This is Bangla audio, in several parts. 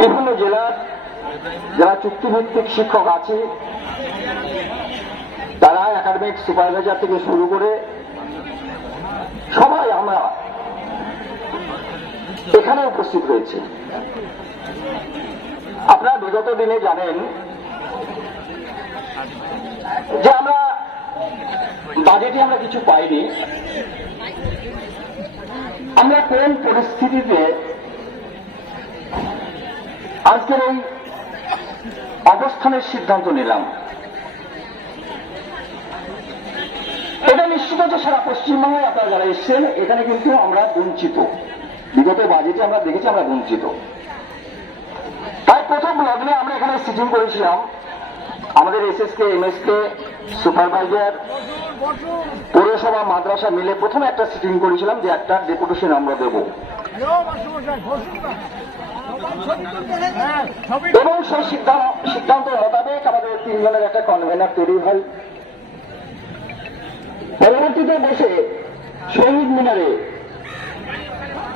বিভিন্ন জেলার যারা চুক্তিভিত্তিক শিক্ষক আছে, তারা একাডেমিক সুপারভাইজার থেকে শুরু করে সবাই আমরা এখানে উপস্থিত হয়েছে। আপনারা বিগত দিনে জানেন যে আমরা বাজেটে আমরা কিছু পাইনি। আমরা কোন পরিস্থিতিতে আজকের এই অবস্থানের সিদ্ধান্ত নিলাম। এটা নিশ্চিত যে সারা পশ্চিমবঙ্গে আপনারা যারা এসছেন, এখানে কিন্তু আমরা বঞ্চিত। বিগত বাজেটে আমরা দেখেছি আমরা বঞ্চিত। তাই প্রথম লগ্নে আমরা এখানে সিটিং করেছিলাম। আমাদের S S SSK, MSK, supervisor, পৌরসভা, মাদ্রাসা মিলে প্রথমে একটা সিটিং করেছিলাম যে একটা ডেপুটেশন আমরা দেব। এবং সেই সিদ্ধান্ত সিদ্ধান্ত মোতাবেক আমাদের তিনজনের একটা কনভেনার তৈরি হয়। পরবর্তীতে বসে শহীদ মিনারে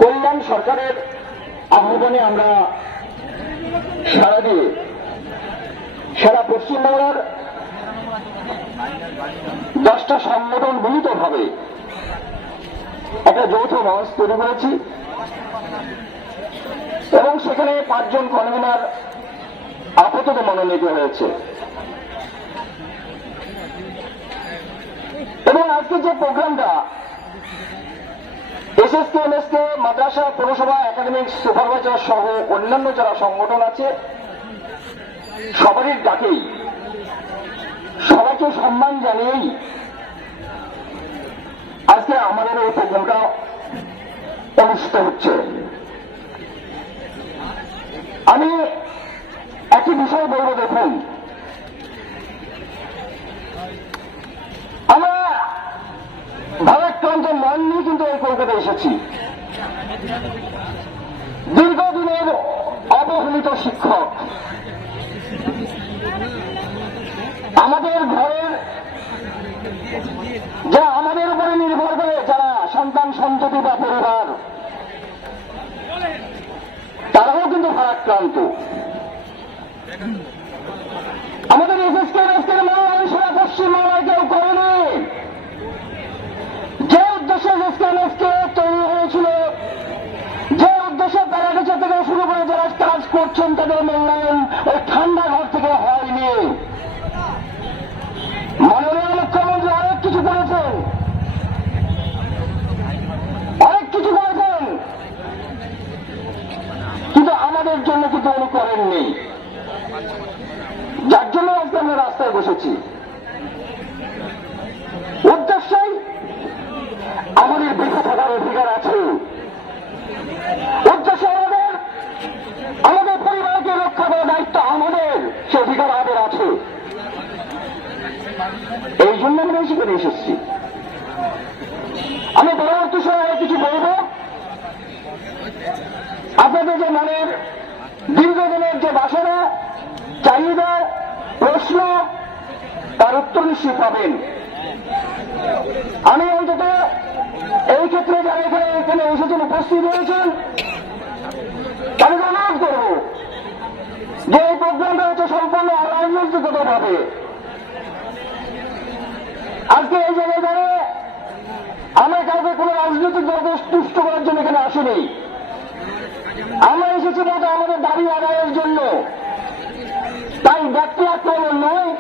কল্যাণ সরকারের আহ্বানে আমরা সারা দিয়ে সারা পশ্চিমবাংলার দশটা সংগঠন মিলিতভাবে একটা যৌথ মঞ্চ তৈরি করেছি। এবং সেখানে পাঁচজন কনভেনার আপাতত মনোনীত হয়েছে। এবং আজকে যে প্রোগ্রামটা, এসএসকে, এমএসকে, মাদ্রাসা, পৌরসভা, একাডেমিক সুপারভাইজার সহ অন্যান্য যারা সংগঠন আছে, সবারই ডাকেই। সবাইকে সম্মান জানিয়েই আজকে আমাদের এই প্রোগ্রামটা অনুষ্ঠিত হচ্ছে। আমি একটি বিষয় বলব দেখুন। আমরা ভারাক্রান্ত মন নিয়ে কিন্তু এই কলকাতায় এসেছি। দীর্ঘদিনের অবহেলিত শিক্ষক। আমাদের ঘরের যা আমাদের উপরে নির্ভর করে যারা সন্তান সন্ততি বা কিন্তু ভারাক্রান্ত আমাদের এসএসকে আজকের মহামানুষেরা পশ্চিমবাংলায় কেউ করেনি। যে উদ্দেশ্যে এসএসকে আজকে তৈরি হয়েছিল, যে উদ্দেশ্যে প্যারাগেচার থেকে শুরু করে যারা কাজ করছেন, তাদের মূল্যায়ন ওই ঠান্ডা ঘর থেকে হয়নি মাননীয় মুখ্যমন্ত্রী অনেক কিছু করেছেন অনেক কিছু করেছেন কিন্তু আমাদের জন্য কিন্তু উনি করেননি। যার জন্য আজকে আমরা রাস্তায় বসেছি। উদ্দেশ্যই আমাদের বেঁচে থাকার অধিকার আছে। উদ্দেশ্য আমাদের আমাদের পরিবারকে রক্ষা করার দায়িত্ব আমাদের, সে অধিকার আমাদের আছে। এই জন্য আমরা সেখানে এসেছি। আমি পরবর্তী সময়ে কিছু বলব। আপনাদের যে মনের দীর্ঘদিনের যে বাসনা, চাহিদা, প্রশ্ন, তার উত্তর নিশ্চয়ই পাবেন। আমি অন্তত এই ক্ষেত্রে যারা এখানে এখানে এসেছেন, উপস্থিত হয়েছেন তাদেরকে অনুরোধ করব যে এই প্রোগ্রামটা হচ্ছে সম্পূর্ণ অরাজনৈতিকভাবে আজকে এই জায়গায় আমরা কাউকে কোনো রাজনৈতিক দলকে তুষ্ট করার জন্য এখানে আসেনি। আমরা এসেছি মতো আমাদের দাবি আদায়ের জন্য। তাই ব্যক্তি আক্রমণ নয়।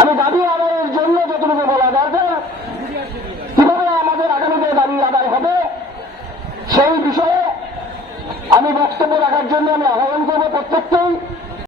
আমি দাবি আদায়ের জন্য যতটুকু বলা দরকার, কীভাবে আমাদের আগামীতে দাবি আদায় হবে, সেই বিষয়ে আমি বক্তব্য রাখার জন্য আমি আহ্বান করব প্রত্যেককেই।